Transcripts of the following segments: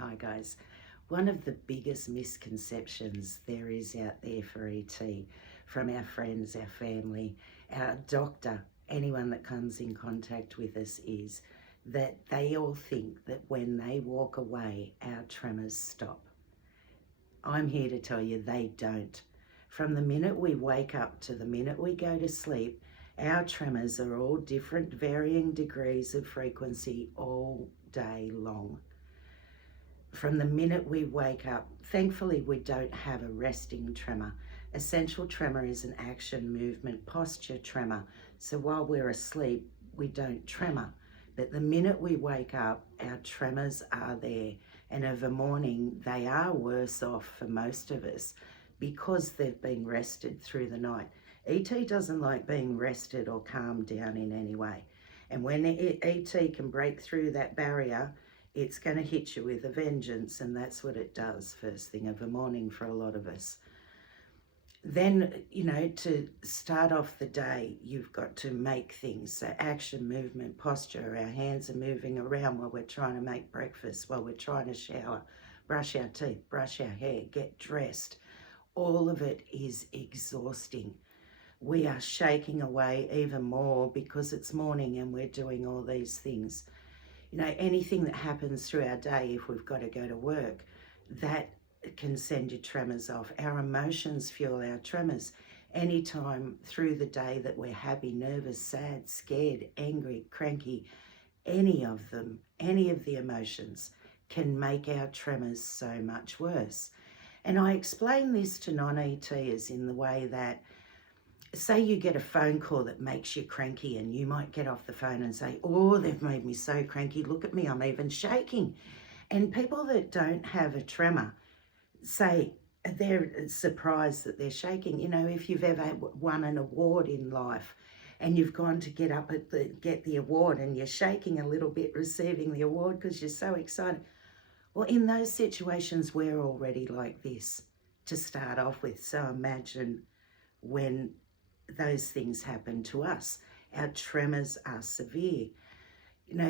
Hi guys. One of the biggest misconceptions there is out there for ET from our friends, our family, our doctor, anyone that comes in contact with us is that they all think that when they walk away, our tremors stop. I'm here to tell you they don't. From the minute we wake up to the minute we go to sleep, our tremors are all different, varying degrees of frequency all day long. From the minute we wake up, thankfully we don't have a resting tremor. Essential tremor is an action, movement, posture tremor. So while we're asleep, we don't tremor. But the minute we wake up, our tremors are there. And of a morning, they are worse off for most of us because they've been rested through the night. ET doesn't like being rested or calmed down in any way. And when ET can break through that barrier, it's going to hit you with a vengeance, and that's what it does first thing of a morning for a lot of us. Then, to start off the day, you've got to make things. So action, movement, posture. Our hands are moving around while we're trying to make breakfast, while we're trying to shower, brush our teeth, brush our hair, get dressed. All of it is exhausting. We are shaking away even more because it's morning and we're doing all these things. Anything that happens through our day, if we've got to go to work, that can send your tremors off. Our emotions fuel our tremors. Anytime through the day that we're happy, nervous, sad, scared, angry, cranky, any of them, any of the emotions can make our tremors so much worse. And I explain this to non-ETers in the way that, say you get a phone call that makes you cranky, and you might get off the phone and say, oh, they've made me so cranky, look at me, I'm even shaking. And people that don't have a tremor say they're surprised that they're shaking. If you've ever won an award in life and you've gone to get up get the award and you're shaking a little bit receiving the award because you're so excited. Well, in those situations, we're already like this to start off with. So imagine when those things happen to us. Our tremors are severe.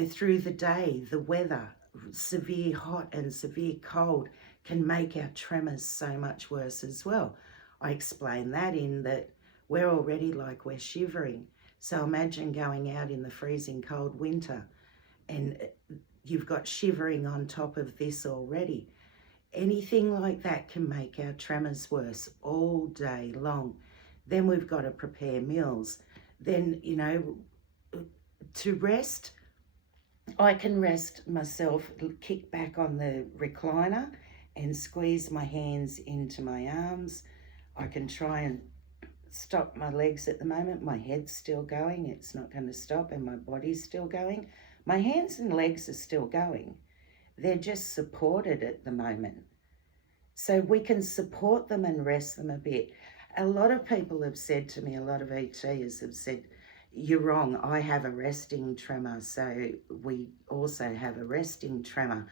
Through the day, the weather, severe hot and severe cold, can make our tremors so much worse as well. I explain that in that we're already like we're shivering. So imagine going out in the freezing cold winter and you've got shivering on top of this already. Anything like that can make our tremors worse all day long. Then we've got to prepare meals. Then, to rest, I can rest myself, kick back on the recliner and squeeze my hands into my arms. I can try and stop my legs at the moment. My head's still going. It's not going to stop, and my body's still going. My hands and legs are still going. They're just supported at the moment. So we can support them and rest them a bit. A lot of people have said to me, a lot of ETs have said, you're wrong, I have a resting tremor, so we also have a resting tremor.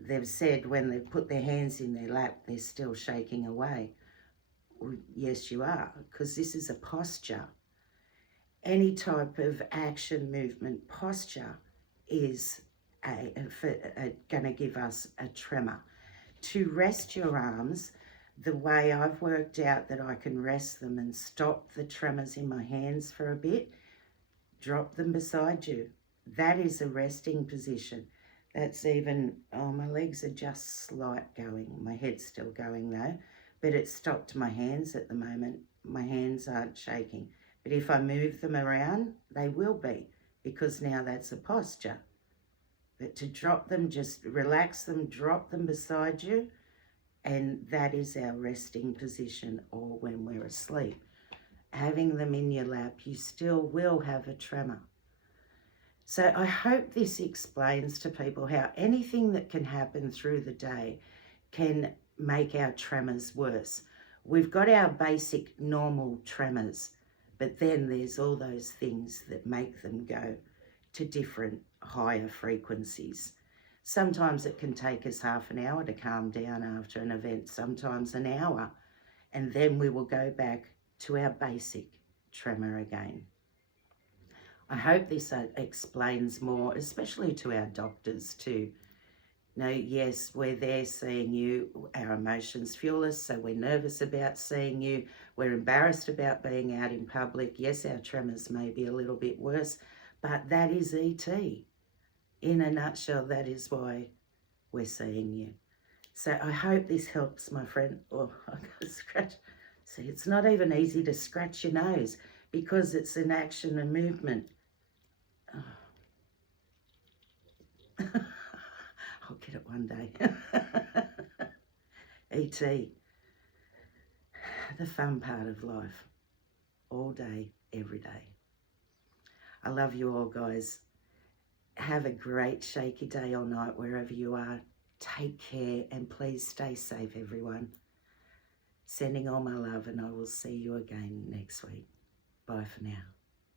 They've said when they put their hands in their lap, they're still shaking away. Well, yes, you are, because this is a posture. Any type of action, movement, posture is going to give us a tremor. To rest your arms, the way I've worked out that I can rest them and stop the tremors in my hands for a bit, drop them beside you. That is a resting position. That's even, my legs are just slight going. My head's still going though, but it's stopped my hands at the moment. My hands aren't shaking. But if I move them around, they will be, because now that's a posture. But to drop them, just relax them, drop them beside you, and that is our resting position, or when we're asleep. Having them in your lap, you still will have a tremor. So I hope this explains to people how anything that can happen through the day can make our tremors worse. We've got our basic normal tremors, but then there's all those things that make them go to different higher frequencies. Sometimes it can take us half an hour to calm down after an event, sometimes an hour, and then we will go back to our basic tremor again. I hope this explains more, especially to our doctors, to No, yes, we're there seeing you. Our emotions fuel us, so we're nervous about seeing you. We're embarrassed about being out in public. Yes, our tremors may be a little bit worse, but that is ET. In a nutshell, that is why we're seeing you. So I hope this helps, my friend. Oh, I got to scratch. See, it's not even easy to scratch your nose because it's an action and movement. Oh. I'll get it one day. E.T., the fun part of life, all day, every day. I love you all, guys. Have a great shaky day or night wherever you are. Take care and please stay safe, everyone. Sending all my love, and I will see you again next week. Bye for now.